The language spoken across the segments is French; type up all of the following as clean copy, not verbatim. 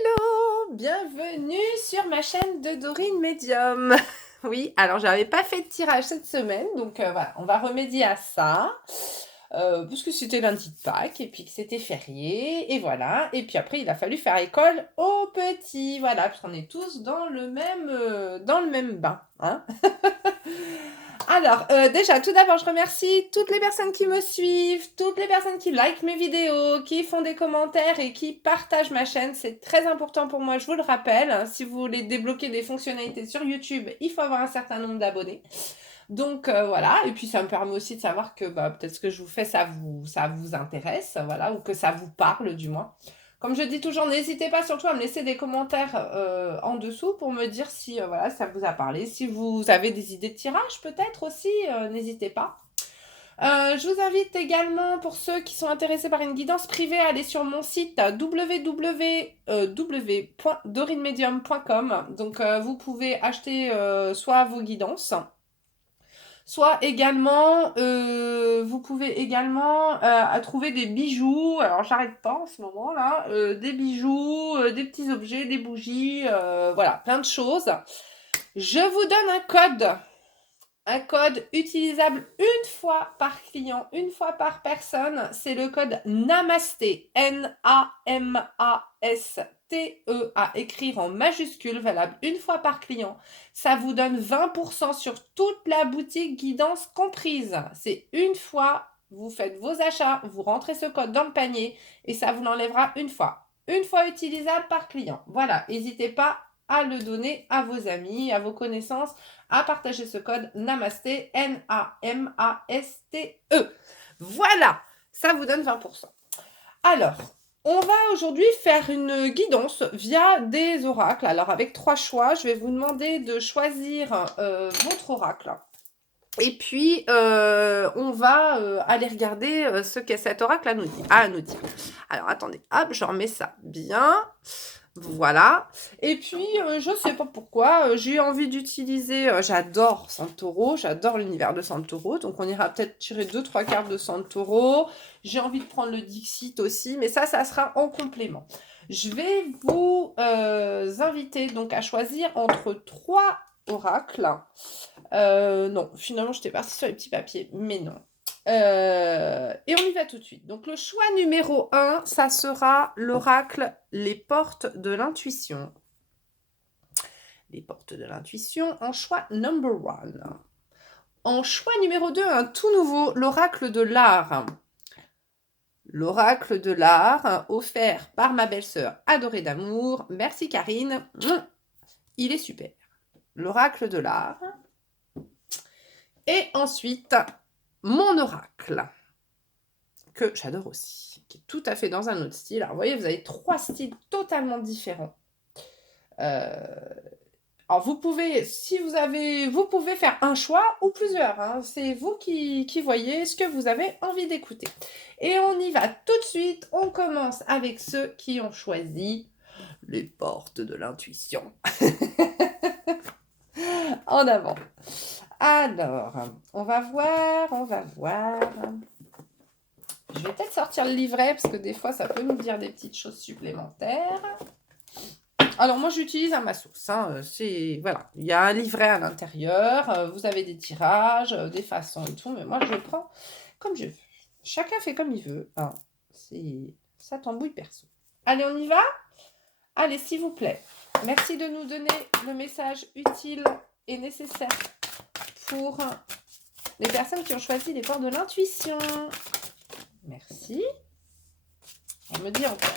Hello! Bienvenue sur ma chaîne de Dorine Medium. Oui, alors j'avais pas fait de tirage cette semaine, donc voilà, on va remédier à ça. Parce que c'était lundi de Pâques, et puis que c'était férié, et voilà. Et puis après, il a fallu faire école aux petits, voilà, puisqu'on est tous dans le même bain, hein. Alors, déjà, tout d'abord, je remercie toutes les personnes qui me suivent, toutes les personnes qui likent mes vidéos, qui font des commentaires et qui partagent ma chaîne. C'est très important pour moi, je vous le rappelle. Si vous voulez débloquer des fonctionnalités sur YouTube, il faut avoir un certain nombre d'abonnés. Donc voilà, et puis ça me permet aussi de savoir que peut-être ce que je vous fais, ça vous intéresse, voilà, ou que ça vous parle du moins. Comme je dis toujours, n'hésitez pas surtout à me laisser des commentaires en dessous pour me dire si voilà, ça vous a parlé. Si vous avez des idées de tirage peut-être aussi, n'hésitez pas. Je vous invite également, pour ceux qui sont intéressés par une guidance privée, à aller sur mon site www.dorinmedium.com. Donc vous pouvez acheter soit vos guidances, soit également, vous pouvez également trouver des bijoux. Alors, j'arrête pas en ce moment là. Des bijoux, des petits objets, des bougies, voilà, plein de choses. Je vous donne un code. Un code utilisable une fois par client, une fois par personne. C'est le code NAMASTE. NAMASTE à écrire en majuscule, valable une fois par client. Ça vous donne 20% sur toute la boutique, guidance comprise. C'est une fois, vous faites vos achats, vous rentrez ce code dans le panier et ça vous l'enlèvera une fois. Une fois utilisable par client. Voilà, n'hésitez pas à le donner à vos amis, à vos connaissances, à partager ce code NAMASTE, NAMASTE. Voilà, ça vous donne 20%. Alors, on va aujourd'hui faire une guidance via des oracles. Alors, avec 3 choix, je vais vous demander de choisir votre oracle. Et puis, on va aller regarder ce qu'est cet oracle à nous dire. Alors, attendez, hop, je remets ça bien. Voilà. Et puis, je sais pas pourquoi, j'ai envie d'utiliser, j'adore Santoro, j'adore l'univers de Santoro, donc on ira peut-être tirer 2-3 cartes de Santoro. J'ai envie de prendre le Dixit aussi, mais ça sera en complément. Je vais vous inviter donc à choisir entre 3 oracles. Non, finalement, j'étais partie sur les petits papiers, mais non. Et on y va tout de suite. Donc, le choix numéro 1, ça sera l'oracle Les Portes de l'Intuition. Les Portes de l'Intuition en choix number 1. En choix numéro 2, un tout nouveau, l'oracle de l'art. L'oracle de l'art, offert par ma belle-sœur adorée d'amour. Merci Karine. Il est super. L'oracle de l'art. Et ensuite, mon oracle, que j'adore aussi, qui est tout à fait dans un autre style. Alors, vous voyez, vous avez 3 styles totalement différents. Alors, vous pouvez, vous pouvez faire un choix ou plusieurs. Hein. C'est vous qui voyez ce que vous avez envie d'écouter. Et on y va tout de suite. On commence avec ceux qui ont choisi les portes de l'intuition. En avant. Alors, on va voir. Je vais peut-être sortir le livret parce que des fois, ça peut nous dire des petites choses supplémentaires. Alors, moi, j'utilise à ma sauce. Hein. Voilà, il y a un livret à l'intérieur. Vous avez des tirages, des façons et tout. Mais moi, je prends comme je veux. Chacun fait comme il veut. Hein. Ça tambouille perso. Allez, on y va? Allez, s'il vous plaît. Merci de nous donner le message utile et nécessaire pour les personnes qui ont choisi les portes de l'intuition. Merci. On me dit encore.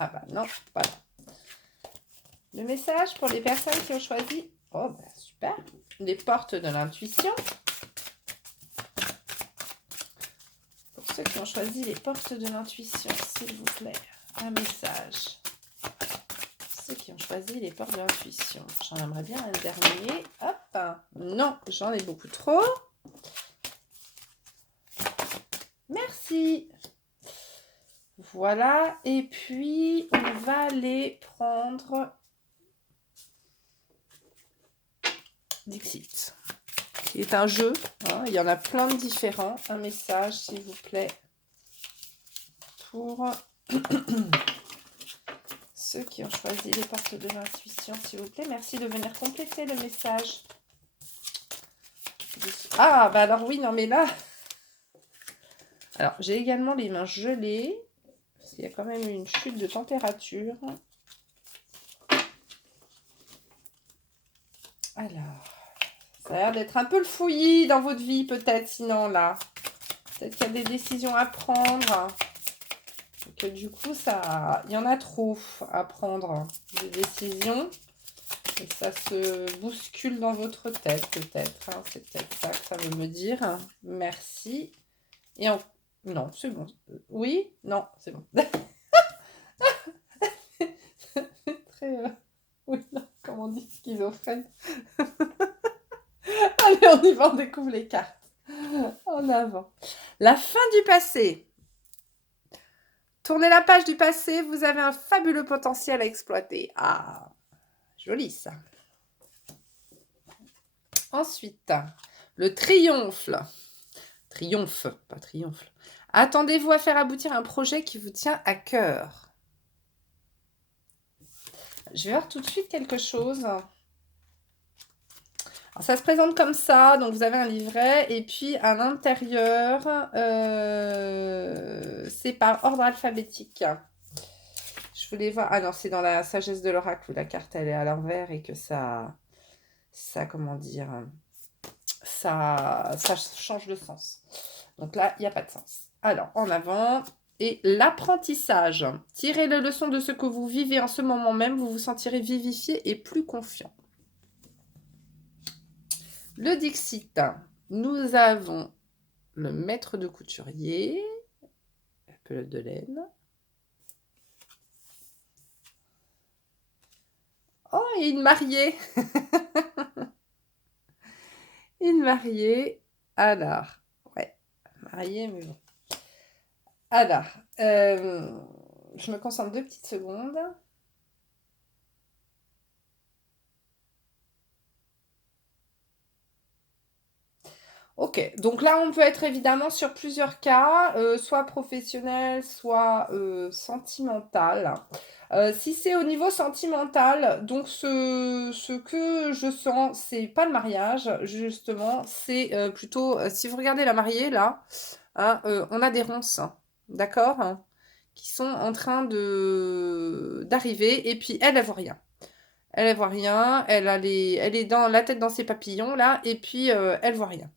Ah bah non, voilà. Le message pour les personnes qui ont choisi... Oh bah super. Les portes de l'intuition. Pour ceux qui ont choisi les portes de l'intuition, s'il vous plaît. Un message. Ceux qui ont choisi les portes de l'intuition. J'en aimerais bien un dernier. Hop. Non, j'en ai beaucoup trop. Merci. Voilà. Et puis, on va aller prendre Dixit. Qui est un jeu. Hein, il y en a plein de différents. Un message, s'il vous plaît, pour ceux qui ont choisi les portes de l'intuition, s'il vous plaît. Merci de venir compléter le message. Ah, bah alors oui, non, mais là... Alors, j'ai également les mains gelées. Parce qu'il y a quand même une chute de température. Alors, ça a l'air d'être un peu le fouillis dans votre vie, peut-être, sinon, là. Peut-être qu'il y a des décisions à prendre. Et que du coup, il y en a trop à prendre, des décisions. Et ça se bouscule dans votre tête, peut-être. Hein. C'est peut-être ça que ça veut me dire. Merci. Et non, c'est bon. Oui, non, c'est bon. Très... Oui, non, comment on dit, schizophrène. Allez, on y va, on découvre les cartes. En avant. La fin du passé. Tournez la page du passé, vous avez un fabuleux potentiel à exploiter. Ah, joli ça. Ensuite, le triomphe. Triomphe, pas triomphe. Attendez-vous à faire aboutir un projet qui vous tient à cœur. Je vais voir tout de suite quelque chose. Alors, ça se présente comme ça. Donc, vous avez un livret. Et puis, à l'intérieur, c'est par ordre alphabétique. Je voulais voir... Ah non, c'est dans la sagesse de l'oracle où la carte, elle est à l'envers et que ça comment dire... Ça change de sens. Donc là, il n'y a pas de sens. Alors, en avant... Et l'apprentissage. Tirez les leçons de ce que vous vivez en ce moment même. Vous vous sentirez vivifié et plus confiant. Le Dixit. Nous avons le maître de couturier. La pelote de laine. Oh, et une mariée. Une mariée. Alors, ouais, mariée, mais bon. Alors, je me concentre 2 petites secondes. Ok, donc là, on peut être évidemment sur plusieurs cas, soit professionnel, soit sentimental. Si c'est au niveau sentimental, donc ce que je sens, c'est pas le mariage, justement, c'est plutôt, si vous regardez la mariée, là, hein, on a des ronces, d'accord, hein, qui sont en train d'arriver, et puis elle voit rien. Elle voit rien, elle est dans la tête dans ses papillons, là, et puis elle voit rien.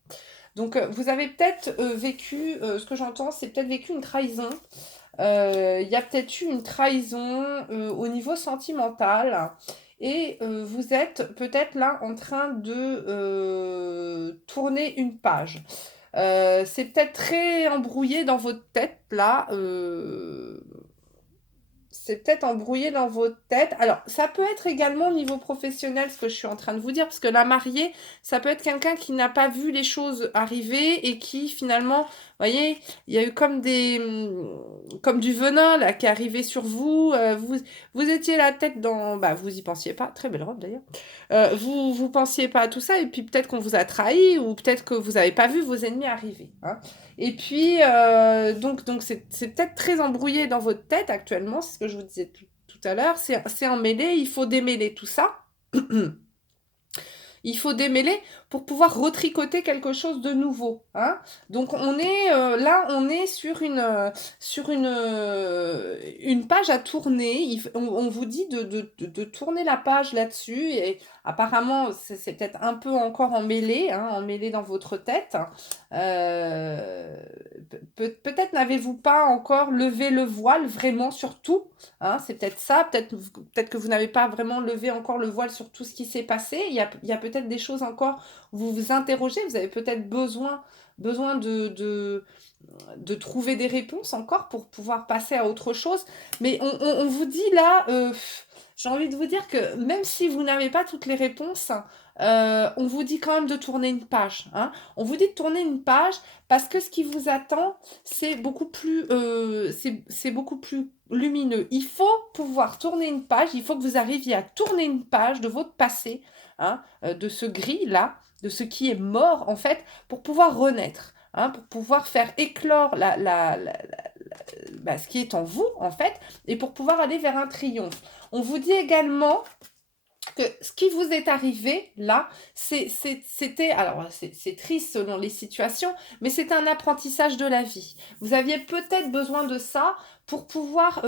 Donc, vous avez peut-être vécu, ce que j'entends, c'est peut-être vécu une trahison. Il y a peut-être eu une trahison au niveau sentimental. Et vous êtes peut-être là en train de tourner une page. C'est peut-être très embrouillé dans votre tête, là. C'est peut-être embrouillé dans votre tête. Alors, ça peut être également au niveau professionnel, ce que je suis en train de vous dire, parce que la mariée, ça peut être quelqu'un qui n'a pas vu les choses arriver et qui, finalement, vous voyez, il y a eu comme comme du venin, là, qui est arrivé sur vous. Vous étiez la tête dans... Bah, vous y pensiez pas. Très belle robe, d'ailleurs. Vous pensiez pas à tout ça, et puis peut-être qu'on vous a trahi, ou peut-être que vous n'avez pas vu vos ennemis arriver. Hein. Et puis, donc c'est peut-être très embrouillé dans votre tête actuellement, c'est ce que je vous disais tout à l'heure, c'est emmêlé, il faut démêler tout ça. Il faut démêler pour pouvoir retricoter quelque chose de nouveau. Hein. Donc on est là, on est sur une page à tourner. On vous dit de tourner la page là-dessus. Et apparemment, c'est peut-être un peu encore emmêlé, hein, emmêlé dans votre tête. Peut-être n'avez-vous pas encore levé le voile vraiment sur tout. Hein, c'est peut-être ça. Peut-être que vous n'avez pas vraiment levé encore le voile sur tout ce qui s'est passé. Il y a peut-être des choses encore où vous vous interrogez. Vous avez peut-être besoin de trouver des réponses encore pour pouvoir passer à autre chose. Mais on vous dit là, j'ai envie de vous dire que même si vous n'avez pas toutes les réponses, on vous dit quand même de tourner une page. Hein. On vous dit de tourner une page parce que ce qui vous attend, c'est beaucoup plus lumineux. Il faut pouvoir tourner une page, il faut que vous arriviez à tourner une page de votre passé, hein, de ce gris-là, de ce qui est mort en fait, pour pouvoir renaître. Hein, pour pouvoir faire éclore ce qui est en vous, en fait, et pour pouvoir aller vers un triomphe. On vous dit également que ce qui vous est arrivé là, c'était, alors c'est triste selon les situations, mais c'est un apprentissage de la vie. Vous aviez peut-être besoin de ça pour pouvoir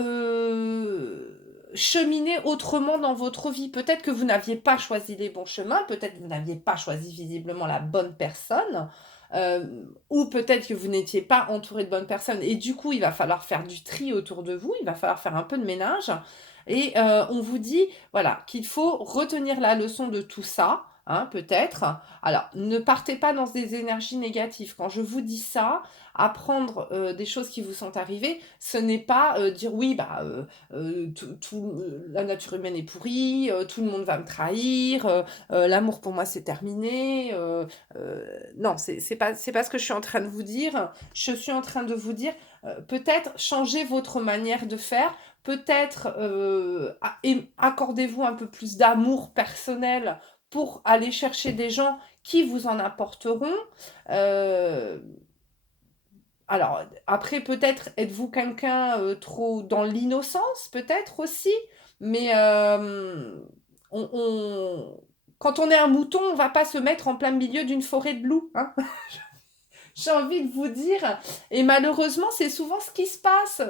cheminer autrement dans votre vie. Peut-être que vous n'aviez pas choisi les bons chemins, peut-être que vous n'aviez pas choisi visiblement la bonne personne. Ou peut-être que vous n'étiez pas entouré de bonnes personnes et du coup il va falloir faire du tri autour de vous, il va falloir faire un peu de ménage et on vous dit voilà, qu'il faut retenir la leçon de tout ça, hein, peut-être. Alors, ne partez pas dans des énergies négatives. Quand je vous dis ça, apprendre des choses qui vous sont arrivées, ce n'est pas dire oui, la nature humaine est pourrie, tout le monde va me trahir, l'amour pour moi c'est terminé. Non, c'est pas ce que je suis en train de vous dire. Je suis en train de vous dire peut-être changer votre manière de faire. Peut-être accordez-vous un peu plus d'amour personnel pour aller chercher des gens qui vous en apporteront. Euh, alors, après, peut-être êtes-vous quelqu'un trop dans l'innocence, peut-être aussi, mais quand on est un mouton, on ne va pas se mettre en plein milieu d'une forêt de loups, hein. J'ai envie de vous dire, et malheureusement, c'est souvent ce qui se passe.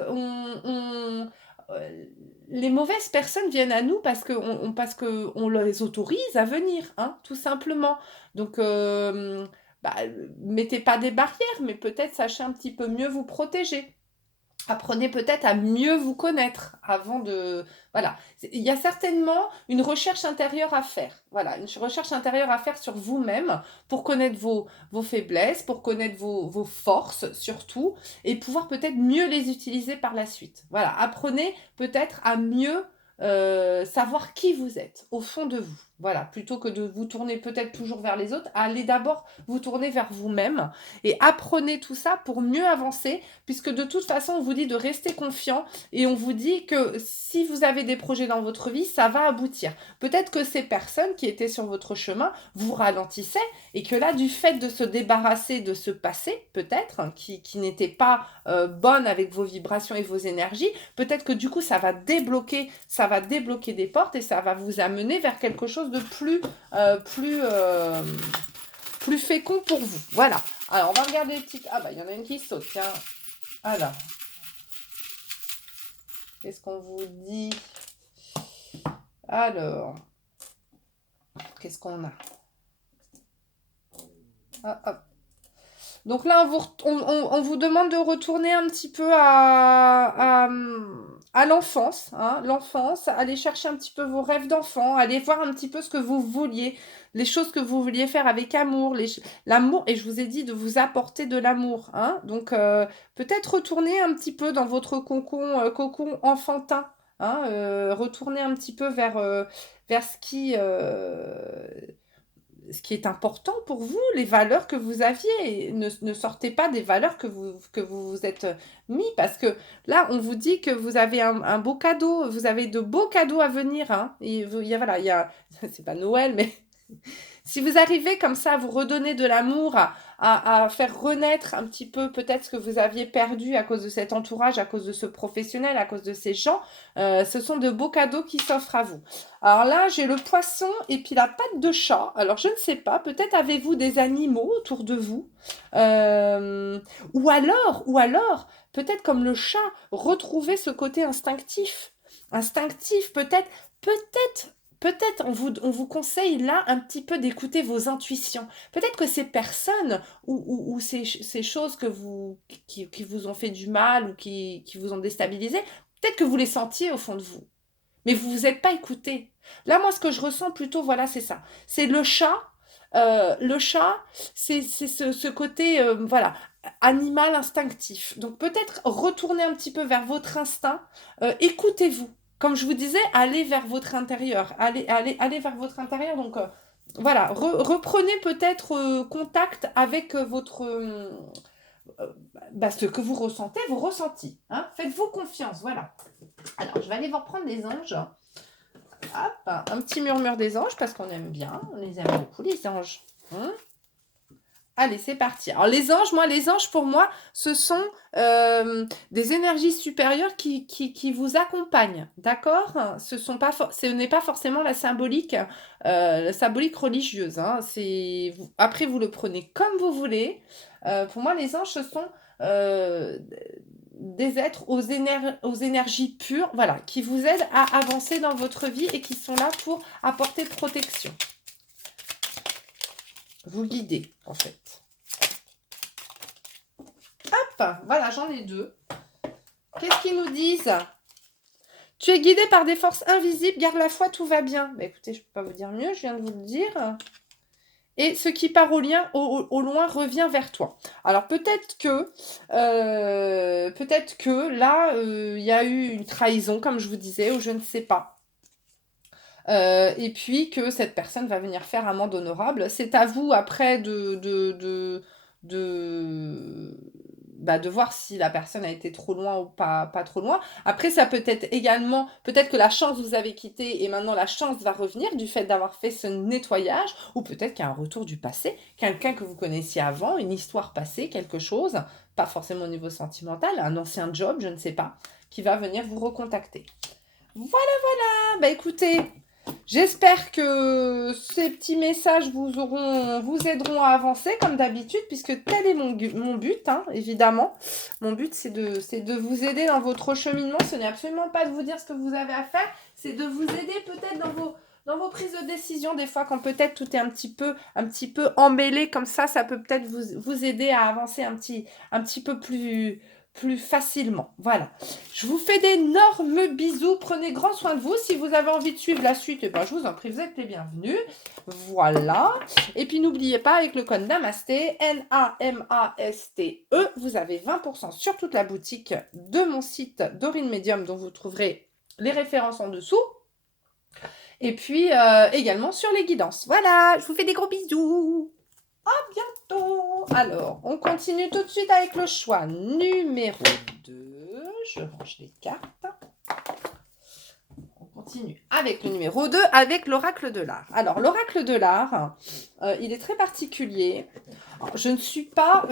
Les mauvaises personnes viennent à nous parce que on les autorise à venir, hein, tout simplement. Donc, mettez pas des barrières, mais peut-être sachez un petit peu mieux vous protéger. Apprenez peut-être à mieux vous connaître avant de... Voilà. Il y a certainement une recherche intérieure à faire. Voilà, une recherche intérieure à faire sur vous-même pour connaître vos faiblesses, pour connaître vos forces surtout, et pouvoir peut-être mieux les utiliser par la suite. Voilà, apprenez peut-être à mieux savoir qui vous êtes au fond de vous. Voilà, plutôt que de vous tourner peut-être toujours vers les autres, allez d'abord vous tourner vers vous-même et apprenez tout ça pour mieux avancer, puisque de toute façon, on vous dit de rester confiant et on vous dit que si vous avez des projets dans votre vie, ça va aboutir. Peut-être que ces personnes qui étaient sur votre chemin vous ralentissaient et que là, du fait de se débarrasser de ce passé, peut-être, hein, qui n'était pas bonne avec vos vibrations et vos énergies, peut-être que du coup, ça va débloquer des portes et ça va vous amener vers quelque chose de plus fécond pour vous. Voilà. Alors, on va regarder les petites... Ah, il y en a une qui saute, tiens. Alors, qu'est-ce qu'on vous dit? Alors, qu'est-ce qu'on a? Ah, hop. Donc là, on vous demande de retourner un petit peu à l'enfance, hein, l'enfance, aller chercher un petit peu vos rêves d'enfant, aller voir un petit peu ce que vous vouliez, les choses que vous vouliez faire avec amour, l'amour, et je vous ai dit de vous apporter de l'amour, hein, donc peut-être retourner un petit peu dans votre cocon enfantin, hein, retourner un petit peu vers ce qui est important pour vous, les valeurs que vous aviez. Et ne sortez pas des valeurs que vous êtes mis, parce que là, on vous dit que vous avez un beau cadeau, vous avez de beaux cadeaux à venir, hein. Et voilà, c'est pas Noël, mais si vous arrivez comme ça à vous redonner de l'amour, à faire renaître un petit peu peut-être ce que vous aviez perdu à cause de cet entourage, à cause de ce professionnel, à cause de ces gens, ce sont de beaux cadeaux qui s'offrent à vous. Alors là, j'ai le poisson et puis la patte de chat. Alors je ne sais pas, peut-être avez-vous des animaux autour de vous, ou alors, peut-être comme le chat, retrouver ce côté instinctif. Instinctif, Peut-être on vous conseille là un petit peu d'écouter vos intuitions. Peut-être que ces personnes ou ces choses qui vous ont fait du mal ou qui vous ont déstabilisé, peut-être que vous les sentiez au fond de vous. Mais vous vous êtes pas écouté. Là, moi, ce que je ressens plutôt, voilà, c'est ça. C'est le chat. Le chat, c'est ce côté, voilà, animal instinctif. Donc peut-être retourner un petit peu vers votre instinct. Écoutez-vous. Comme je vous disais, allez vers votre intérieur. Allez vers votre intérieur. Donc voilà, reprenez peut-être contact avec ce que vous ressentez, vos ressentis. Hein. Faites-vous confiance, voilà. Alors, je vais aller vous reprendre les anges. Hop, un petit murmure des anges, parce qu'on aime bien. On les aime beaucoup, les anges. Allez, c'est parti. Alors les anges, pour moi, ce sont des énergies supérieures qui vous accompagnent, d'accord? Ce n'est pas forcément la symbolique religieuse, hein. Après, vous le prenez comme vous voulez. Pour moi, les anges, ce sont euh, des êtres aux énergies pures, voilà, qui vous aident à avancer dans votre vie et qui sont là pour apporter protection. Vous guider, en fait. Hop, voilà, j'en ai 2. Qu'est-ce qu'ils nous disent? Tu es guidé par des forces invisibles, garde la foi, tout va bien. Bah, écoutez, je ne peux pas vous dire mieux, je viens de vous le dire. Et ce qui part au loin revient vers toi. Alors peut-être que là, il y a eu une trahison, comme je vous disais, ou je ne sais pas. Et puis que cette personne va venir faire amende honorable. C'est à vous après de voir si la personne a été trop loin ou pas trop loin. Après, ça peut être également, peut-être que la chance vous avait quitté et maintenant la chance va revenir du fait d'avoir fait ce nettoyage, ou peut-être qu'il y a un retour du passé, quelqu'un que vous connaissiez avant, une histoire passée, quelque chose, pas forcément au niveau sentimental, un ancien job, je ne sais pas, qui va venir vous recontacter. Voilà, bah écoutez, j'espère que ces petits messages vous aideront à avancer comme d'habitude, puisque tel est mon but, hein, évidemment. Mon but, c'est de vous aider dans votre cheminement. Ce n'est absolument pas de vous dire ce que vous avez à faire, c'est de vous aider peut-être dans vos prises de décision. Des fois, quand peut-être tout est un petit peu emmêlé comme ça peut peut-être vous aider à avancer un petit peu plus facilement. Voilà. Je vous fais d'énormes bisous. Prenez grand soin de vous. Si vous avez envie de suivre la suite, eh ben, je vous en prie, vous êtes les bienvenus. Voilà. Et puis, n'oubliez pas, avec le code Namasté, N-A-M-A-S-T-E, vous avez 20% sur toute la boutique de mon site Dorine Medium, dont vous trouverez les références en dessous. Et puis, également sur les guidances. Voilà, je vous fais des gros bisous. À bientôt. Alors, on continue tout de suite avec le choix numéro 2. Je range les cartes. On continue avec le numéro 2, avec l'oracle de l'art. Alors, l'oracle de l'art, il est très particulier. Alors, je ne suis pas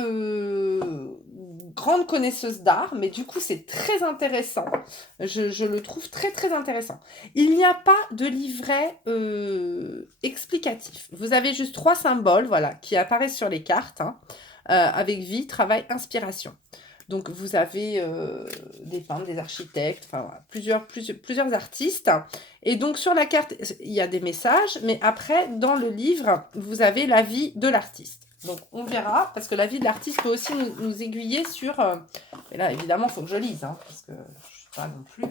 grande connaisseuse d'art, mais du coup, c'est très intéressant. Je le trouve très, très intéressant. Il n'y a pas de livret explicatif. Vous avez juste 3 symboles, voilà, qui apparaissent sur les cartes, hein, avec vie, travail, inspiration. Donc, vous avez des peintres, des architectes, enfin, voilà, plusieurs artistes. Et donc, sur la carte, il y a des messages, mais après, dans le livre, vous avez la vie de l'artiste. Donc, on verra, parce que la vie de l'artiste peut aussi nous aiguiller sur... Et là, évidemment, il faut que je lise, hein, parce que je ne suis pas non plus...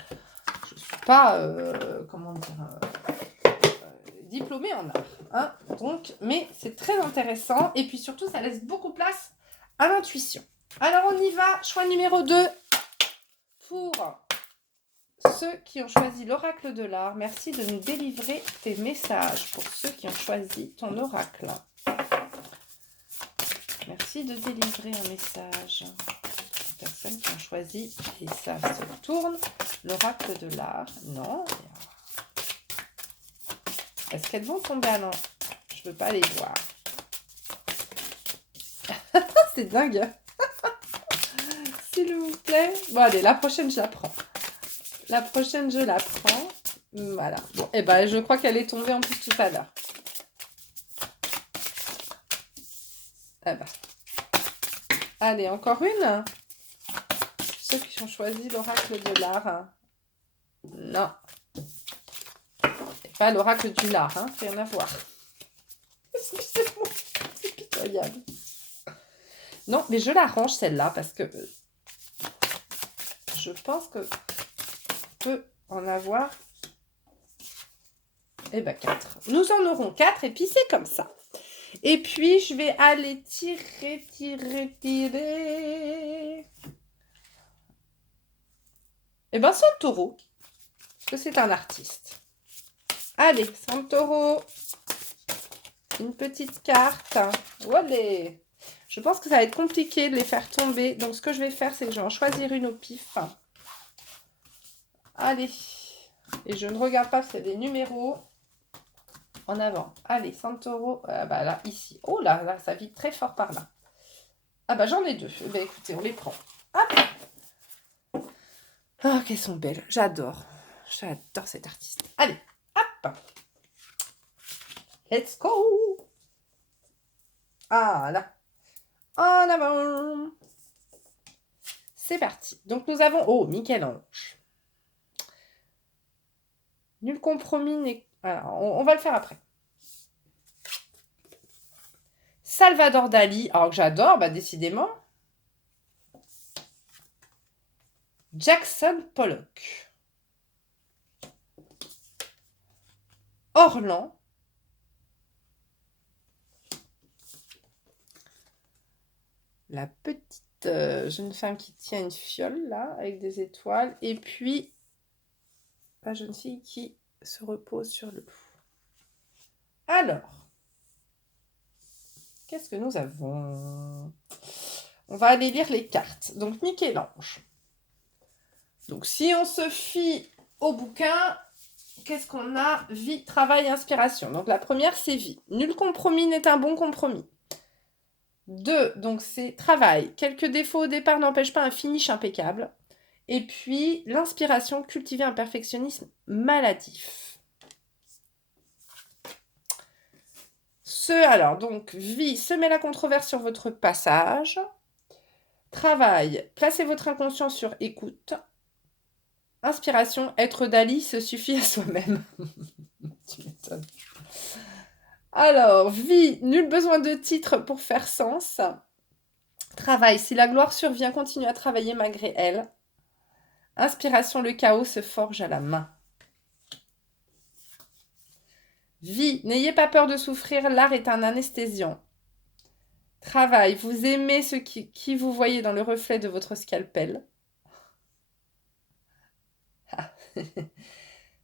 Je ne suis pas, comment dire... diplômée en art. Hein, donc, mais c'est très intéressant. Et puis surtout, ça laisse beaucoup place à l'intuition. Alors, on y va. Choix numéro 2 pour ceux qui ont choisi l'oracle de l'art. Merci de nous délivrer tes messages pour ceux qui ont choisi ton oracle. Merci de délivrer un message. Les personnes qui ont choisi, et ça se tourne, l'oracle de l'art. Non. Est-ce qu'elles vont tomber à l'an? Je ne veux pas les voir. C'est dingue. S'il vous plaît. Bon, allez, la prochaine, je la prends. La prochaine, je la prends. Voilà. Bon, et ben, je crois qu'elle est tombée en plus tout à l'heure. Eh ben. Allez, encore une. Ceux qui ont choisi l'oracle de l'art. Non. C'est pas l'oracle du lard, hein. Rien à voir. Excusez-moi. C'est pitoyable. Non, mais je la range celle-là parce que je pense que peut en avoir 4. Nous en aurons 4 et puis c'est comme ça. Et puis je vais aller tirer. Santoro. Parce que c'est un artiste. Allez, Santoro. Une petite carte. Voilà. Je pense que ça va être compliqué de les faire tomber. Donc, ce que je vais faire, c'est que je vais en choisir une au pif. Allez. Et je ne regarde pas, c'est des numéros. En avant. Allez, Santoro. Bah là, ici. Oh là, là, ça vibre très fort par là. Ah bah j'en ai 2. Eh ben, écoutez, on les prend. Hop. Ah, qu'elles sont belles. J'adore. J'adore cette artiste. Allez, hop. Let's go. Ah là. En avant. C'est parti. Donc nous avons... Oh, Michel-Ange. Nul compromis n'est... Alors, on va le faire après. Salvador Dali. Alors que j'adore, bah décidément. Jackson Pollock. Orlan. La petite jeune femme qui tient une fiole, là, avec des étoiles. Et puis, la jeune fille qui se repose sur le loup. Alors, qu'est-ce que nous avons? On va aller lire les cartes. Donc, Michel-Ange. Donc, si on se fie au bouquin, qu'est-ce qu'on a? Vie, travail, inspiration. Donc, la première, c'est vie. Nul compromis n'est un bon compromis. 2, donc c'est travail. Quelques défauts au départ n'empêchent pas un finish impeccable. Et puis, l'inspiration, cultiver un perfectionnisme maladif. Alors, donc, vie, semez la controverse sur votre passage. Travail, placez votre inconscient sur écoute. Inspiration, être Dali se suffit à soi-même. Tu m'étonnes. Alors, vie, nul besoin de titre pour faire sens. Travail, si la gloire survient, continue à travailler malgré elle. Inspiration, le chaos se forge à la main. Vie, n'ayez pas peur de souffrir, l'art est un anesthésiant. Travail, vous aimez ce qui vous voyez dans le reflet de votre scalpel.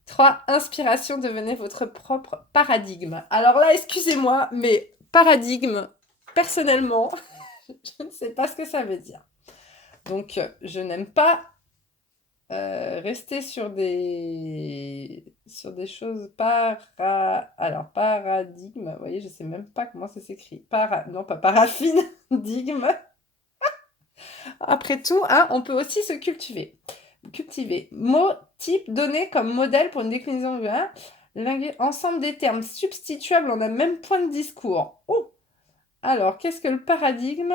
3, inspiration, devenez votre propre paradigme. Alors là, excusez-moi, mais paradigme, personnellement, je ne sais pas ce que ça veut dire. Donc, je n'aime pas rester sur des choses alors, paradigme, vous voyez, je ne sais même pas comment ça s'écrit. Non, pas paraffine, digme. Après tout, hein, on peut aussi se cultiver. Mot type donné comme modèle pour une déclinaison de ensemble des termes substituables en un même point de discours. Oh. Alors, qu'est-ce que le paradigme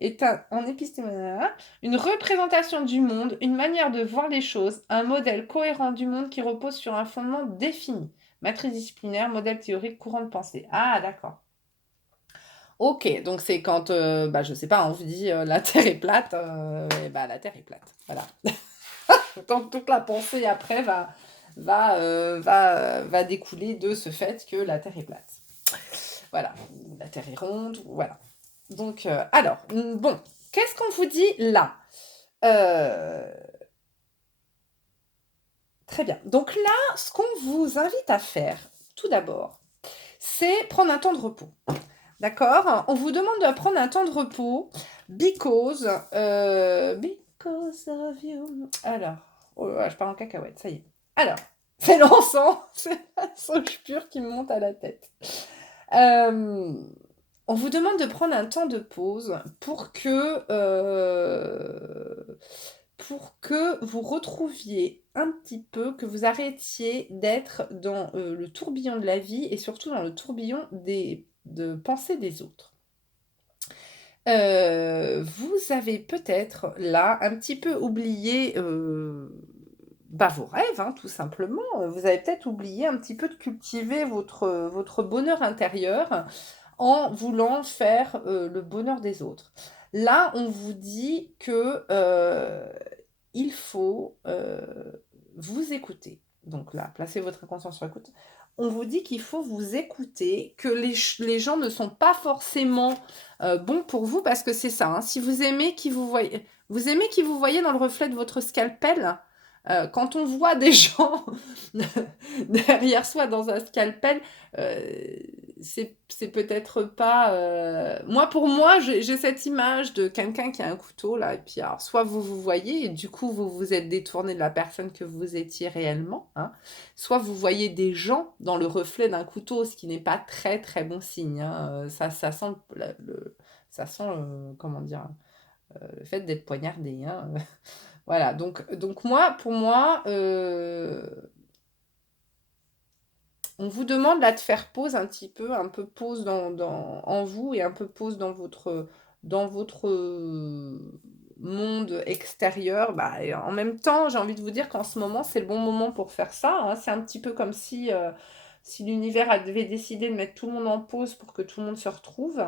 est en épistémologie? Une représentation du monde, une manière de voir les choses, un modèle cohérent du monde qui repose sur un fondement défini. Matrice disciplinaire, modèle théorique, courant de pensée. Ah, d'accord. Ok, donc c'est quand, je sais pas, on vous dit la Terre est plate, la Terre est plate. Voilà. Donc toute la pensée après va découler de ce fait que la Terre est plate. Voilà, la Terre est ronde, voilà. Donc, alors, bon, qu'est-ce qu'on vous dit là? Très bien. Donc là, ce qu'on vous invite à faire, tout d'abord, c'est prendre un temps de repos. D'accord? On vous demande de prendre un temps de repos because of you. Alors, oh là là, je pars en cacahuète, ça y est. Alors, c'est l'encens, c'est la sauge pure qui me monte à la tête. On vous demande de prendre un temps de pause pour que vous retrouviez un petit peu, que vous arrêtiez d'être dans le tourbillon de la vie et surtout dans le tourbillon de pensée des autres. Vous avez peut-être là un petit peu oublié vos rêves, hein, tout simplement. Vous avez peut-être oublié un petit peu de cultiver votre bonheur intérieur en voulant faire le bonheur des autres. Là, on vous dit que il faut vous écouter. Donc là, placez votre inconscient sur écoute. On vous dit qu'il faut vous écouter, que les gens ne sont pas forcément bons pour vous, parce que c'est ça. Hein, si vous aimez qui vous voyez dans le reflet de votre scalpel, Quand on voit des gens derrière soi dans un scalpel, c'est peut-être pas... Moi, pour moi, j'ai cette image de quelqu'un qui a un couteau, là, et puis alors, soit vous vous voyez, et du coup, vous vous êtes détourné de la personne que vous étiez réellement, hein, soit vous voyez des gens dans le reflet d'un couteau, ce qui n'est pas très, très bon signe, hein. Ça sent ça sent, comment dire, le fait d'être poignardé, hein. Voilà, donc moi, pour moi, on vous demande là de faire pause un peu pause en vous et un peu pause dans votre monde extérieur. Bah, et en même temps, j'ai envie de vous dire qu'en ce moment, c'est le bon moment pour faire ça, hein. C'est un petit peu comme si l'univers devait décider de mettre tout le monde en pause pour que tout le monde se retrouve.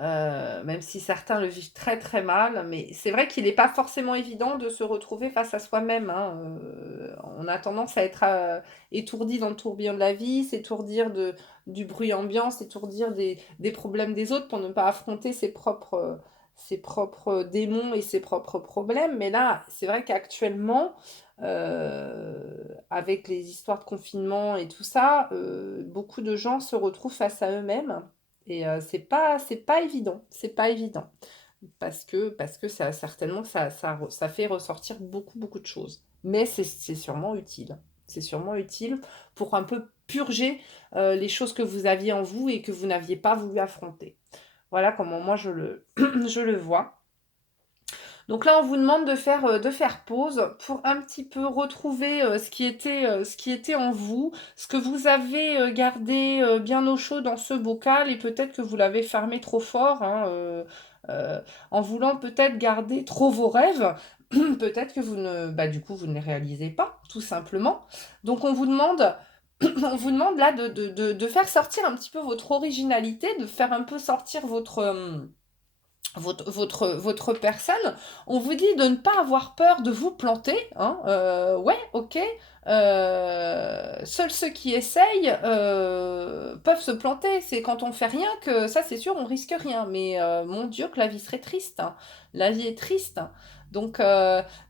Même si certains le vivent très très mal, mais c'est vrai qu'il n'est pas forcément évident de se retrouver face à soi-même, hein. On a tendance à être étourdi dans le tourbillon de la vie, s'étourdir du bruit ambiant, s'étourdir des problèmes des autres pour ne pas affronter ses propres démons et ses propres problèmes. Mais là, c'est vrai qu'actuellement, avec les histoires de confinement et tout ça, beaucoup de gens se retrouvent face à eux-mêmes. Et c'est pas évident, c'est pas évident. Parce que ça, certainement, ça fait ressortir beaucoup, beaucoup de choses. Mais c'est sûrement utile. C'est sûrement utile pour un peu purger les choses que vous aviez en vous et que vous n'aviez pas voulu affronter. Voilà comment moi je le vois. Donc là, on vous demande de faire pause pour un petit peu retrouver ce qui était en vous, ce que vous avez gardé bien au chaud dans ce bocal et peut-être que vous l'avez fermé trop fort, hein, en voulant peut-être garder trop vos rêves. Peut-être que bah, du coup, vous ne les réalisez pas, tout simplement. Donc on vous demande, on vous demande là de faire sortir un petit peu votre originalité, de faire un peu sortir votre personne. On vous dit de ne pas avoir peur de vous planter, hein. Ouais, ok. Seuls ceux qui essayent peuvent se planter. C'est quand on fait rien que ça, c'est sûr, on risque rien. Mais mon Dieu, que la vie serait triste, hein. La vie est triste. Donc,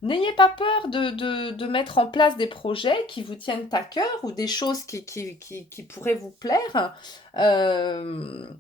n'ayez pas peur de mettre en place des projets qui vous tiennent à cœur ou des choses qui pourraient vous plaire. Euh,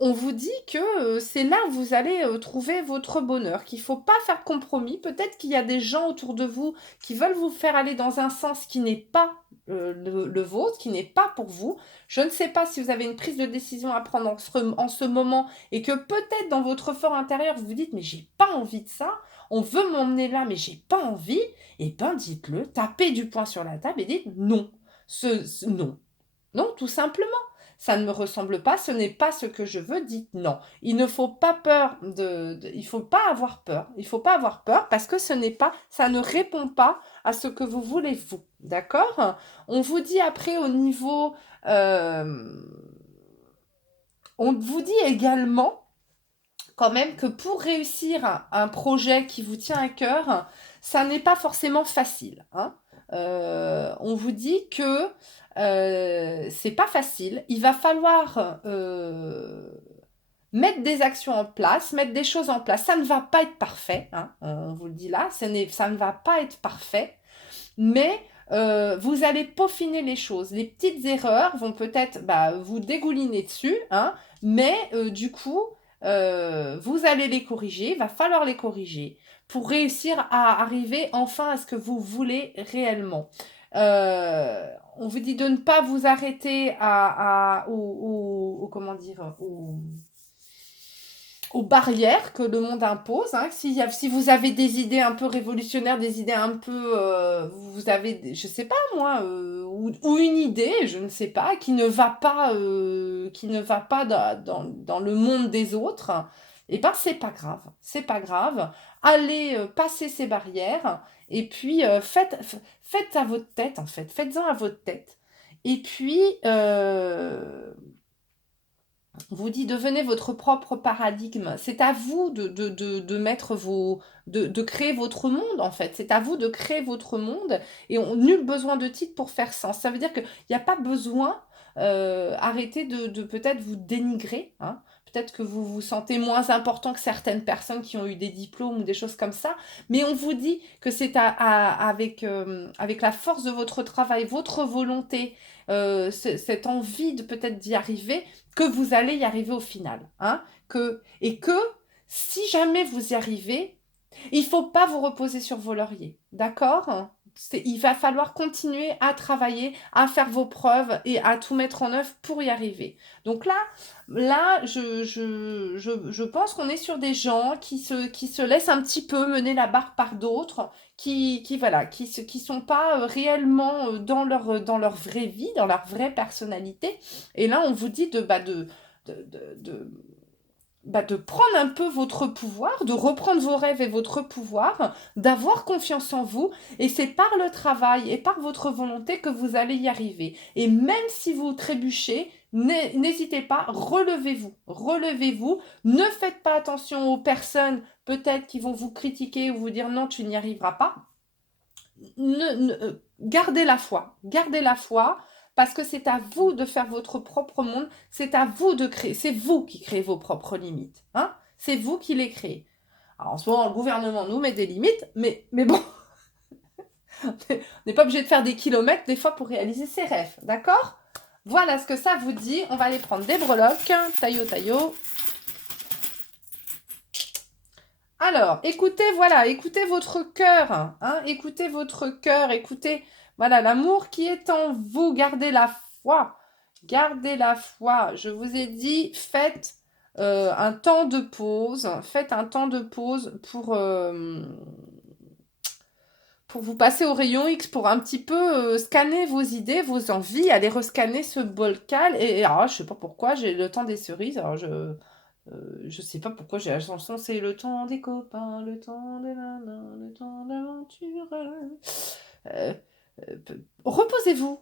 on vous dit que c'est là où vous allez trouver votre bonheur, qu'il ne faut pas faire de compromis. Peut-être qu'il y a des gens autour de vous qui veulent vous faire aller dans un sens qui n'est pas le vôtre, qui n'est pas pour vous. Je ne sais pas si vous avez une prise de décision à prendre en ce moment et que peut-être dans votre fort intérieur, vous vous dites, mais j'ai pas envie de ça. On veut m'emmener là, mais j'ai pas envie. Eh bien, dites-le, tapez du poing sur la table et dites non. Non. Non, tout simplement. Ça ne me ressemble pas, ce n'est pas ce que je veux, dites non. Il ne faut pas peur il faut pas avoir peur. Il faut pas avoir peur parce que ça ne répond pas à ce que vous voulez vous. D'accord? On vous dit après au niveau, euh, on vous dit également quand même que pour réussir un projet qui vous tient à cœur, ça n'est pas forcément facile, hein. On vous dit que c'est pas facile. Il va falloir mettre des actions en place, mettre des choses en place. Ça ne va pas être parfait, hein, on vous le dit là, ça ne va pas être parfait, mais vous allez peaufiner les choses. Les petites erreurs vont peut-être bah, vous dégouliner dessus, hein, mais du coup, vous allez les corriger, il va falloir les corriger pour réussir à arriver enfin à ce que vous voulez réellement. On vous dit de ne pas vous arrêter comment dire, aux barrières que le monde impose, hein. Si vous avez des idées un peu révolutionnaires, des idées un peu... vous avez, je sais pas moi, ou une idée, je ne sais pas, qui ne va pas dans le monde des autres, eh ben c'est pas grave. C'est pas grave. Allez passer ces barrières et puis faites à votre tête en fait. Faites-en à votre tête. Et puis... on vous dit devenez votre propre paradigme. C'est à vous de mettre de créer votre monde en fait. C'est à vous de créer votre monde et on nul besoin de titre pour faire sens. Ça veut dire qu'il n'y a pas besoin, arrêtez de peut-être vous dénigrer, hein, peut-être que vous vous sentez moins important que certaines personnes qui ont eu des diplômes ou des choses comme ça, mais on vous dit que c'est avec, avec la force de votre travail, votre volonté, cette envie de peut-être d'y arriver, que vous allez y arriver au final. Hein, et que si jamais vous y arrivez, il ne faut pas vous reposer sur vos lauriers. D'accord? Il va falloir continuer à travailler, à faire vos preuves et à tout mettre en œuvre pour y arriver. Donc là je pense qu'on est sur des gens qui se laissent un petit peu mener la barque par d'autres, voilà, qui sont pas réellement dans leur vraie vie, dans leur vraie personnalité. Et là, on vous dit de de prendre un peu votre pouvoir, de reprendre vos rêves et votre pouvoir, d'avoir confiance en vous, et c'est par le travail et par votre volonté que vous allez y arriver. Et même si vous trébuchez, n'hésitez pas, relevez-vous, relevez-vous, ne faites pas attention aux personnes peut-être qui vont vous critiquer ou vous dire non, tu n'y arriveras pas. Gardez la foi, parce que c'est à vous de faire votre propre monde, c'est à vous de créer, c'est vous qui créez vos propres limites, hein, c'est vous qui les créez. Alors, en ce moment, le gouvernement nous met des limites, mais bon, on n'est pas obligé de faire des kilomètres des fois pour réaliser ses rêves, d'accord? Voilà ce que ça vous dit. On va aller prendre des breloques, taillot. Alors, écoutez, voilà, écoutez votre cœur, hein, écoutez votre cœur, écoutez, voilà, l'amour qui est en vous, gardez la foi, gardez la foi. Je vous ai dit, faites un temps de pause, pour vous passer au rayon X, pour un petit peu scanner vos idées, vos envies, aller rescanner ce bocal. Et alors, je sais pas pourquoi, j'ai le temps des cerises, alors je sais pas pourquoi j'ai la chanson, c'est le temps des copains, le temps des nanas, le temps d'aventure. Euh, Reposez-vous.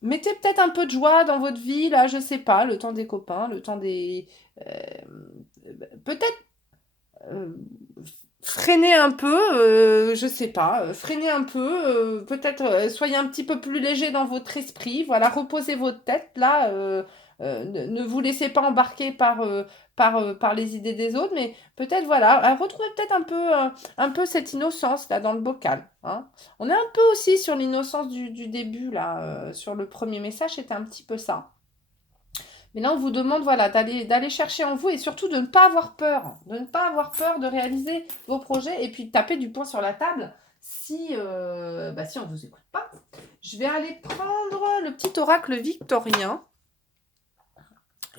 Mettez peut-être un peu de joie dans votre vie, là, je sais pas, le temps des copains, le temps des... peut-être freinez un peu, je sais pas, freinez un peu, peut-être soyez un petit peu plus léger dans votre esprit, voilà, reposez votre tête, là, ne vous laissez pas embarquer par les idées des autres, mais peut-être, voilà, retrouvez peut-être un peu cette innocence, là, dans le bocal, hein. On est un peu aussi sur l'innocence du début, là, sur le premier message, c'était un petit peu ça. Mais là, on vous demande voilà, d'aller chercher en vous et surtout de ne pas avoir peur. De ne pas avoir peur de réaliser vos projets et puis de taper du poing sur la table si on ne vous écoute pas. Je vais aller prendre le petit oracle victorien.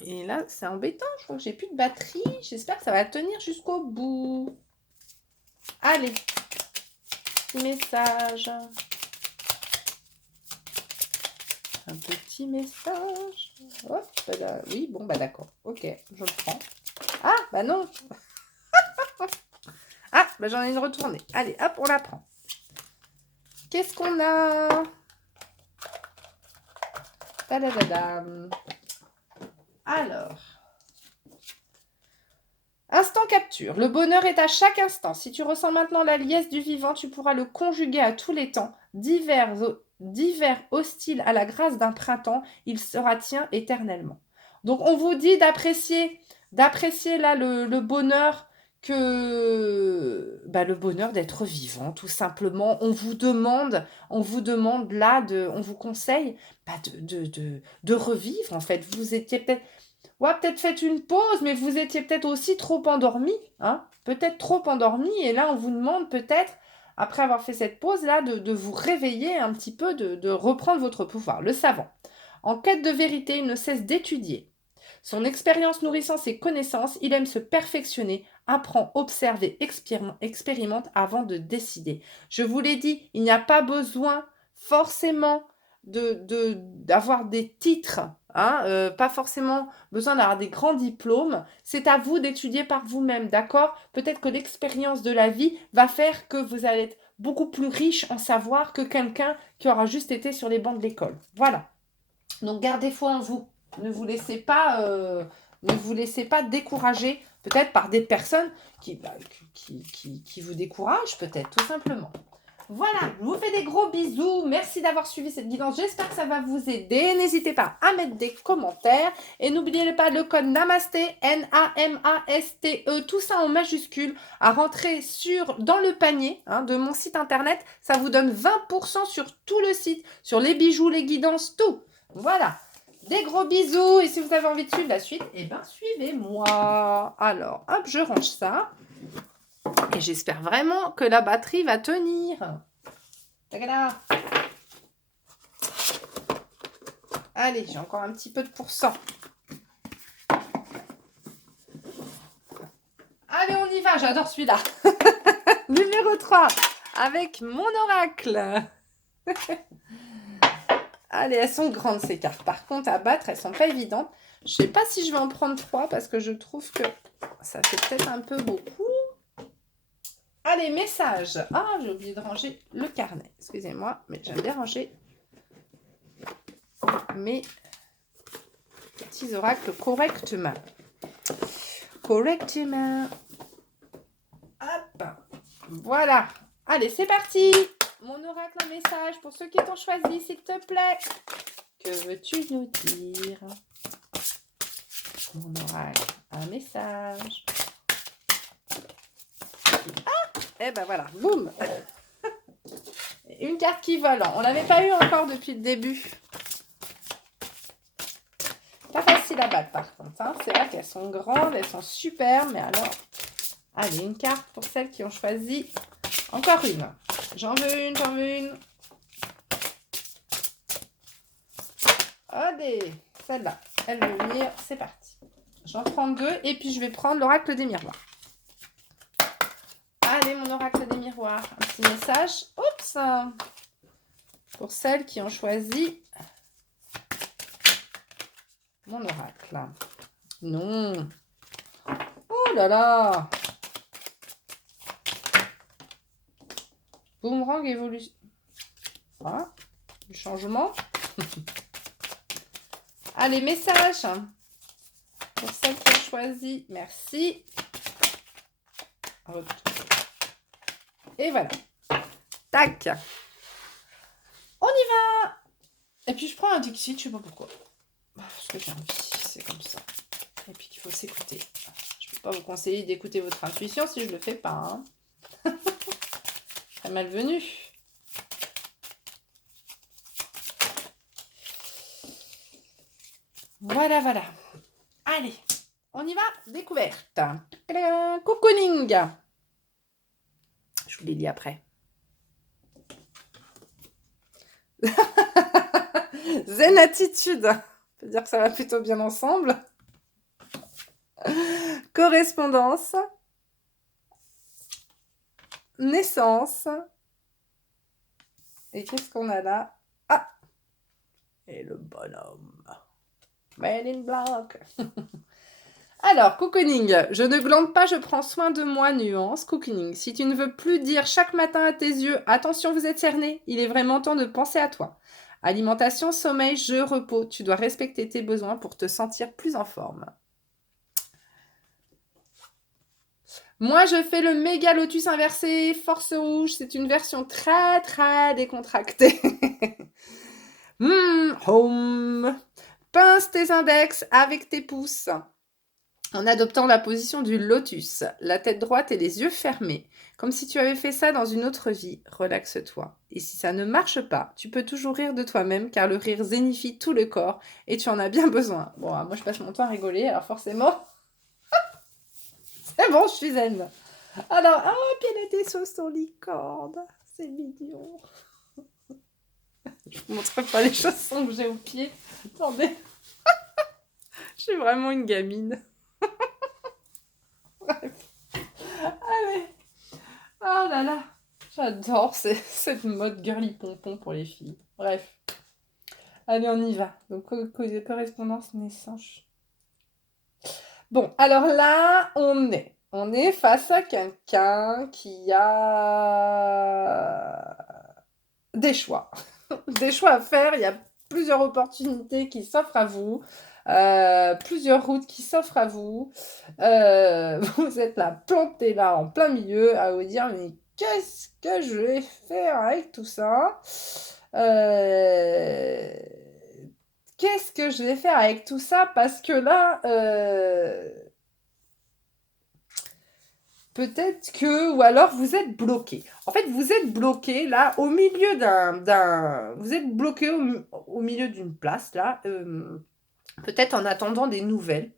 Et là, c'est embêtant. Je crois que j'ai plus de batterie. J'espère que ça va tenir jusqu'au bout. Allez, petit message. Un petit message. Hop, là. Oui, bon, bah d'accord. Ok, je le prends. Ah, bah non. Ah, bah j'en ai une retournée. Allez, hop, on la prend. Qu'est-ce qu'on a? Tadadadam. Alors. Instant capture. Le bonheur est à chaque instant. Si tu ressens maintenant la liesse du vivant, tu pourras le conjuguer à tous les temps. Divers hostile à la grâce d'un printemps, il sera tien éternellement. Donc on vous dit d'apprécier là le bonheur le bonheur d'être vivant, tout simplement. On vous demande là, on vous conseille de revivre en fait. Vous étiez peut-être peut-être faites une pause, mais vous étiez peut-être aussi trop endormi, hein, peut-être trop endormi, et là on vous demande peut-être, après avoir fait cette pause-là, de vous réveiller un petit peu, de reprendre votre pouvoir. Le savant, en quête de vérité, il ne cesse d'étudier. Son expérience nourrissant ses connaissances, il aime se perfectionner, apprend, observe et expérimente avant de décider. Je vous l'ai dit, il n'y a pas besoin forcément d'avoir des titres, hein, pas forcément besoin d'avoir des grands diplômes. C'est à vous d'étudier par vous-même, d'accord? Peut-être que l'expérience de la vie va faire que vous allez être beaucoup plus riche en savoir que quelqu'un qui aura juste été sur les bancs de l'école. Voilà. Donc gardez foi en vous. Ne vous laissez pas décourager, peut-être par des personnes qui vous découragent, peut-être, tout simplement. Voilà, je vous fais des gros bisous. Merci d'avoir suivi cette guidance. J'espère que ça va vous aider. N'hésitez pas à mettre des commentaires. Et n'oubliez pas le code Namasté, N-A-M-A-S-T-E, tout ça en majuscule, à rentrer dans le panier de mon site internet. Ça vous donne 20% sur tout le site, sur les bijoux, les guidances, tout. Voilà. Des gros bisous. Et si vous avez envie de suivre la suite, eh ben suivez-moi. Alors, hop, je range ça. Et j'espère vraiment que la batterie va tenir. Tagada. Allez, j'ai encore un petit peu de pourcent. Allez, on y va, j'adore celui-là. Numéro 3, avec mon oracle. Allez, elles sont grandes ces cartes. Par contre, à battre, elles sont pas évidentes. Je sais pas si je vais en prendre 3 parce que je trouve que ça fait peut-être un peu beaucoup. Allez, message. Ah, j'ai oublié de ranger le carnet. Excusez-moi, mais j'aime bien ranger mes petits oracles correctement. Correctement. Hop. Voilà. Allez, c'est parti. Mon oracle, un message pour ceux qui t'ont choisi, s'il te plaît. Que veux-tu nous dire? Mon oracle, un message. Ah, et ben voilà, boum. Une carte qui vole. On l'avait pas eu encore depuis le début. Pas facile à battre par contre. Hein. C'est vrai qu'elles sont grandes, elles sont super. Mais alors, allez, une carte pour celles qui ont choisi. Encore une. J'en veux une, j'en veux une. Allez, celle-là, elle veut venir. C'est parti. J'en prends 2 et puis je vais prendre l'oracle des miroirs. Allez, mon oracle des miroirs. Un petit message. Oups. Pour celles qui ont choisi mon oracle. Non. Oh là là. Boomerang évolution. Voilà. Du changement. Allez, message. Pour celles qui ont choisi. Merci. Et voilà. Tac. On y va. Et puis je prends un Dixit, je sais pas pourquoi. Parce que j'ai envie, c'est comme ça. Et puis qu'il faut s'écouter. Je ne peux pas vous conseiller d'écouter votre intuition si je ne le fais pas. Hein. Très malvenu. Voilà, voilà. Allez, on y va. Découverte. Cocooning. Je vous les lis après. Zen attitude. On peut dire que ça va plutôt bien ensemble. Correspondance. Naissance. Et qu'est-ce qu'on a là? Ah! Et le bonhomme. Men in Black. Alors, cocooning. Je ne glande pas, je prends soin de moi, nuance. Cocooning. Si tu ne veux plus dire chaque matin à tes yeux, attention, vous êtes cerné, il est vraiment temps de penser à toi. Alimentation, sommeil, jeu, repos. Tu dois respecter tes besoins pour te sentir plus en forme. Moi, je fais le méga lotus inversé, force rouge. C'est une version très, très décontractée. Home. Pince tes index avec tes pouces. En adoptant la position du lotus, la tête droite et les yeux fermés, comme si tu avais fait ça dans une autre vie, relaxe-toi. Et si ça ne marche pas, tu peux toujours rire de toi-même, car le rire zénifie tout le corps, et tu en as bien besoin. Bon, moi je passe mon temps à rigoler, alors forcément, c'est bon, je suis zen. Alors, puis elle a des sauces sur licorne, c'est mignon. Je vous montre pas les chaussons que j'ai aux pieds. Attendez, je suis vraiment une gamine. Bref. Allez. Oh là là. J'adore cette mode girly pompon pour les filles. Bref. Allez, on y va. Donc, correspondance naissance. Bon, alors là, on est face à quelqu'un qui a des choix. Des choix à faire. Il y a plusieurs opportunités qui s'offrent à vous. Plusieurs routes qui s'offrent à vous. Vous êtes là, planté là, en plein milieu, à vous dire, mais qu'est-ce que je vais faire avec tout ça? Euh, Qu'est-ce que je vais faire avec tout ça? Parce que là, peut-être que... Ou alors, vous êtes bloqué. En fait, vous êtes bloqué, là, au milieu Vous êtes bloqué au milieu d'une place, là. Peut-être en attendant des nouvelles.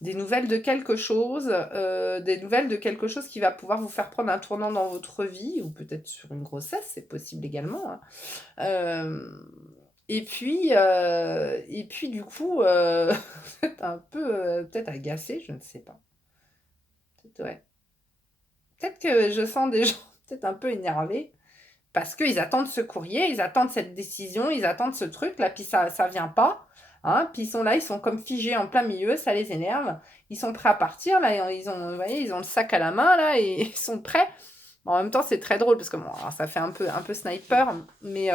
Des nouvelles de quelque chose. Des nouvelles de quelque chose qui va pouvoir vous faire prendre un tournant dans votre vie. Ou peut-être sur une grossesse, c'est possible également. Hein. Et puis, du coup, vous êtes un peu peut-être agacé, je ne sais pas. Peut-être, ouais. Peut-être que je sens des gens peut-être un peu énervés parce qu'ils attendent ce courrier, ils attendent cette décision, ils attendent ce truc, là, puis ça vient pas. Hein, puis ils sont là, ils sont comme figés en plein milieu, ça les énerve. Ils sont prêts à partir, là, vous voyez, ils ont le sac à la main, là, et ils sont prêts. Bon, en même temps, c'est très drôle parce que bon, alors, ça fait un peu sniper, mais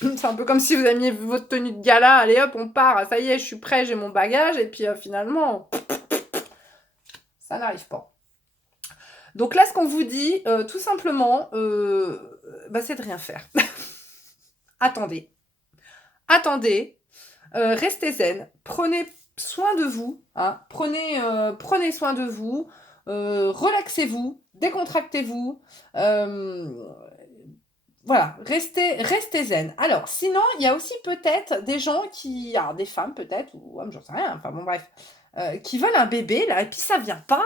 c'est un peu comme si vous aviez votre tenue de gala. Allez hop, on part. Ça y est, je suis prêt, j'ai mon bagage. Et puis finalement, ça n'arrive pas. Donc là, ce qu'on vous dit, tout simplement, c'est de rien faire. Attendez. Attendez. Restez zen. Prenez soin de vous. Hein. Prenez soin de vous. Relaxez-vous. Décontractez-vous. Voilà, restez zen. Alors, sinon, il y a aussi peut-être des gens qui... Alors, des femmes peut-être, ou hommes, j'en sais rien. Enfin bon, bref. Qui veulent un bébé, là, et puis ça vient pas.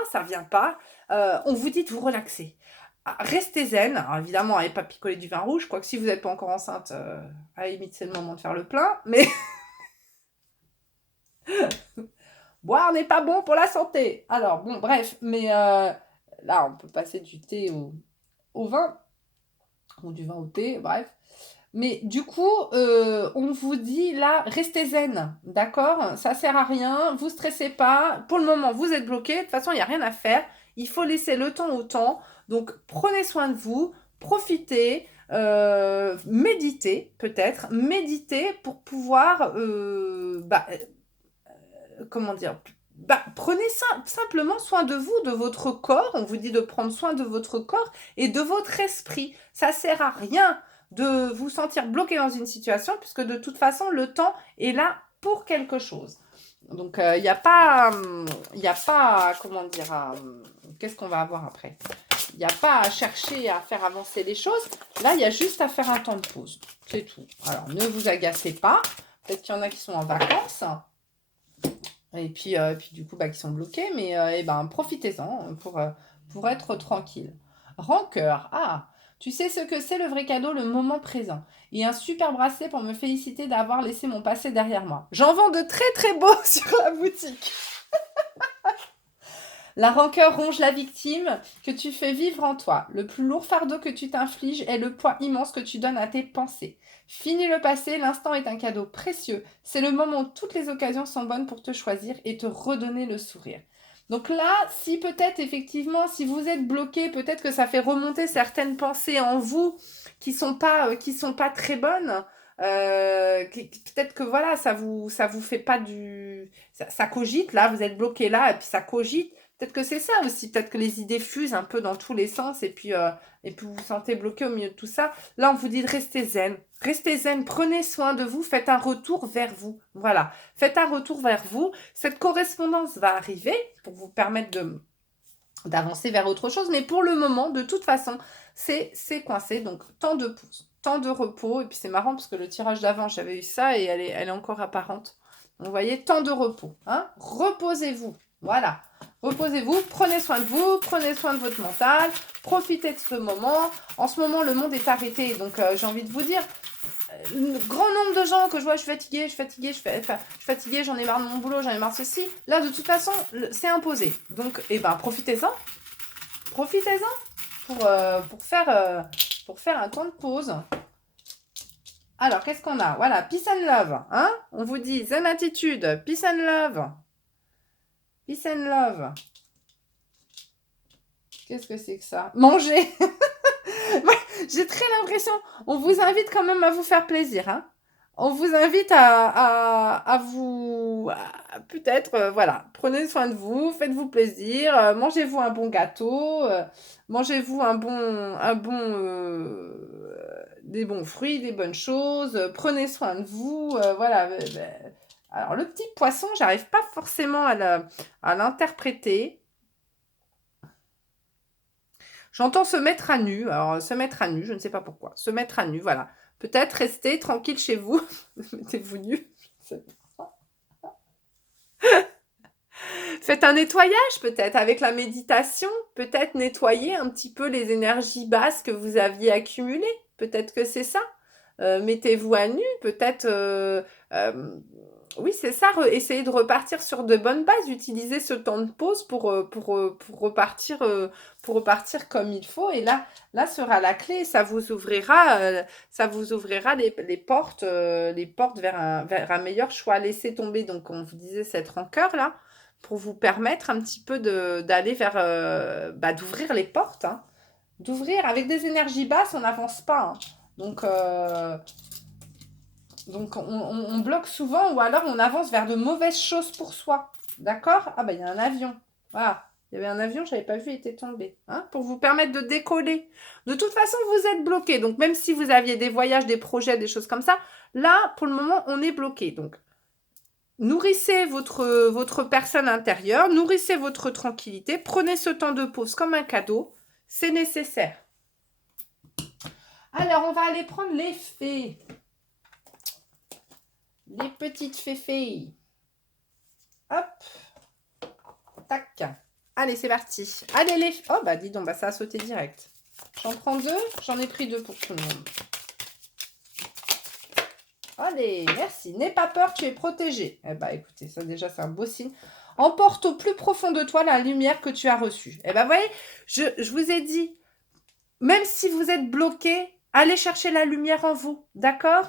On vous dit de vous relaxer. Restez zen. Alors, évidemment, n'allez pas picoler du vin rouge. Quoique si vous n'êtes pas encore enceinte, à la limite, c'est le moment de faire le plein. Mais boire n'est pas bon pour la santé. Alors, bon, bref. Mais là, on peut passer du thé au vin. Ou du vin au thé, bref. Mais du coup, on vous dit là, restez zen, d'accord? Ça sert à rien, vous stressez pas. Pour le moment, vous êtes bloqué. De toute façon, il n'y a rien à faire. Il faut laisser le temps au temps. Donc, prenez soin de vous, profitez, méditez peut-être. Méditez pour pouvoir, comment dire? Prenez simplement soin de vous, de votre corps. On vous dit de prendre soin de votre corps et de votre esprit. Ça sert à rien de vous sentir bloqué dans une situation puisque de toute façon, le temps est là pour quelque chose. Donc, il n'y a pas, comment dire, qu'est-ce qu'on va avoir après? Il n'y a pas à chercher à faire avancer les choses. Là, il y a juste à faire un temps de pause. C'est tout. Alors, ne vous agacez pas. Peut-être qu'il y en a qui sont en vacances. Et puis du coup, qui sont bloqués. Mais profitez-en pour être tranquille. Rancœur. Ah, tu sais ce que c'est le vrai cadeau, le moment présent. Et un super bracelet pour me féliciter d'avoir laissé mon passé derrière moi. J'en vends de très très beaux sur la boutique. La rancœur ronge la victime que tu fais vivre en toi. Le plus lourd fardeau que tu t'infliges est le poids immense que tu donnes à tes pensées. Fini le passé, l'instant est un cadeau précieux. C'est le moment où toutes les occasions sont bonnes pour te choisir et te redonner le sourire. Donc là, si peut-être effectivement, si vous êtes bloqué, peut-être que ça fait remonter certaines pensées en vous qui sont pas très bonnes. Peut-être que voilà, ça vous fait pas ça cogite là, vous êtes bloqué là et puis ça cogite. Peut-être que c'est ça aussi, peut-être que les idées fusent un peu dans tous les sens et puis vous vous sentez bloqué au milieu de tout ça. Là, on vous dit de rester zen, prenez soin de vous, faites un retour vers vous. Voilà, faites un retour vers vous. Cette correspondance va arriver pour vous permettre d'avancer vers autre chose, mais pour le moment, de toute façon, c'est coincé. Donc, temps de pause, temps de repos. Et puis, c'est marrant parce que le tirage d'avant, j'avais eu ça et elle est encore apparente. Donc, vous voyez, temps de repos. Hein, reposez-vous. Voilà. Reposez-vous, prenez soin de vous, prenez soin de votre mental, profitez de ce moment. En ce moment, le monde est arrêté, donc j'ai envie de vous dire, grand nombre de gens que je vois, je suis fatiguée, j'en ai marre de mon boulot, j'en ai marre de ceci. Là, de toute façon, c'est imposé. Donc, profitez-en. Profitez-en pour faire un temps de pause. Alors, qu'est-ce qu'on a? Voilà, peace and love. Hein, on vous dit zen attitude, peace and love. Peace and love. Qu'est-ce que c'est que ça? Manger. J'ai très l'impression, on vous invite quand même à vous faire plaisir. Hein, On vous invite à vous peut-être, voilà, prenez soin de vous, faites-vous plaisir, mangez-vous un bon gâteau, mangez-vous des bons fruits, des bonnes choses, prenez soin de vous, voilà. Alors le petit poisson, j'arrive pas forcément à l'interpréter. J'entends se mettre à nu. Alors, se mettre à nu, je ne sais pas pourquoi. Se mettre à nu, voilà. Peut-être rester tranquille chez vous. Mettez-vous nu. Faites un nettoyage peut-être avec la méditation. Peut-être nettoyer un petit peu les énergies basses que vous aviez accumulées. Peut-être que c'est ça. Mettez-vous à nu. Peut-être... oui, c'est ça. Essayez de repartir sur de bonnes bases. Utilisez ce temps de pause pour repartir comme il faut. Et là sera la clé. Ça vous ouvrira les portes vers un meilleur choix. Laissez tomber, donc, on vous disait, cette rancœur là, pour vous permettre un petit peu d'aller vers, d'ouvrir les portes. Hein. D'ouvrir. Avec des énergies basses, on n'avance pas. Hein. Donc, on bloque souvent, ou alors on avance vers de mauvaises choses pour soi. D'accord? Ah, bah, il y a un avion. Voilà. Il y avait un avion, je n'avais pas vu, il était tombé. Hein, pour vous permettre de décoller. De toute façon, vous êtes bloqué. Donc, même si vous aviez des voyages, des projets, des choses comme ça, là, pour le moment, on est bloqué. Donc, nourrissez votre personne intérieure, nourrissez votre tranquillité, prenez ce temps de pause comme un cadeau. C'est nécessaire. Alors, on va aller prendre les fées. Les petites féfées. Hop. Tac. Allez, c'est parti. Allez, les... Oh, bah, dis donc, bah, ça a sauté direct. J'en prends 2. J'en ai pris 2 pour tout le monde. Allez, merci. N'aie pas peur, tu es protégé. Eh bah, écoutez, ça, déjà, c'est un beau signe. Emporte au plus profond de toi la lumière que tu as reçue. Eh bah, vous voyez, je vous ai dit, même si vous êtes bloqué, allez chercher la lumière en vous. D'accord ?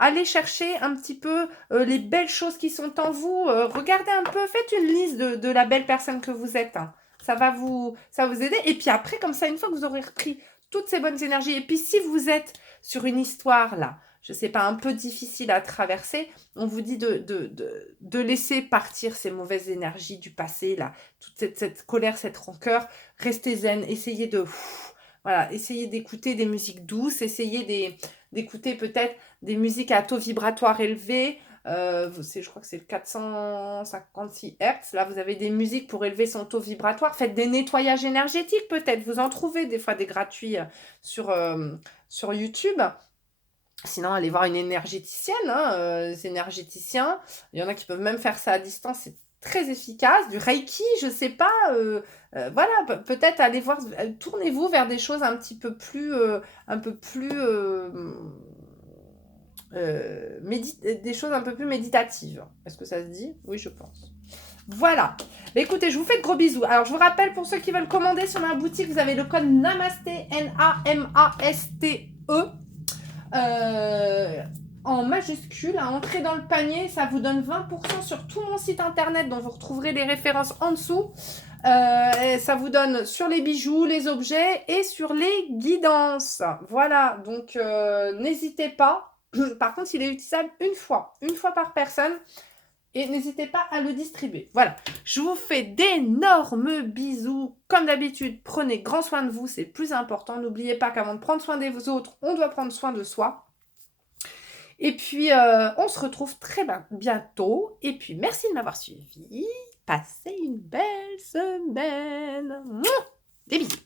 Allez chercher un petit peu les belles choses qui sont en vous. Regardez un peu, faites une liste de la belle personne que vous êtes. Hein. Ça va vous aider. Et puis après, comme ça, une fois que vous aurez repris toutes ces bonnes énergies, et puis si vous êtes sur une histoire, là, je ne sais pas, un peu difficile à traverser, on vous dit de laisser partir ces mauvaises énergies du passé, là, toute cette colère, cette rancœur. Restez zen, essayez voilà, essayez d'écouter des musiques douces, essayez d'écouter peut-être des musiques à taux vibratoire élevé. Je crois que c'est le 456 Hz. Là, vous avez des musiques pour élever son taux vibratoire. Faites des nettoyages énergétiques peut-être. Vous en trouvez des fois des gratuits sur YouTube. Sinon, allez voir une énergéticienne, les énergéticiens. Il y en a qui peuvent même faire ça à distance. C'est très efficace. Du Reiki, je sais pas. Voilà, peut-être aller voir. Tournez-vous vers des choses un petit peu plus, des choses un peu plus méditatives. Est-ce que ça se dit? Oui, je pense. Voilà. Mais écoutez, je vous fais de gros bisous. Alors, je vous rappelle, pour ceux qui veulent commander sur ma boutique, vous avez le code NAMASTE, NAMASTE. En majuscule, à entrer dans le panier, ça vous donne 20% sur tout mon site internet dont vous retrouverez les références en dessous. Ça vous donne sur les bijoux, les objets et sur les guidances. Voilà, donc n'hésitez pas. Par contre, il est utilisable une fois par personne. Et n'hésitez pas à le distribuer. Voilà, je vous fais d'énormes bisous. Comme d'habitude, prenez grand soin de vous, c'est le plus important. N'oubliez pas qu'avant de prendre soin des autres, on doit prendre soin de soi. Et puis, on se retrouve très bientôt. Et puis, merci de m'avoir suivi. Passez une belle semaine. Des bisous.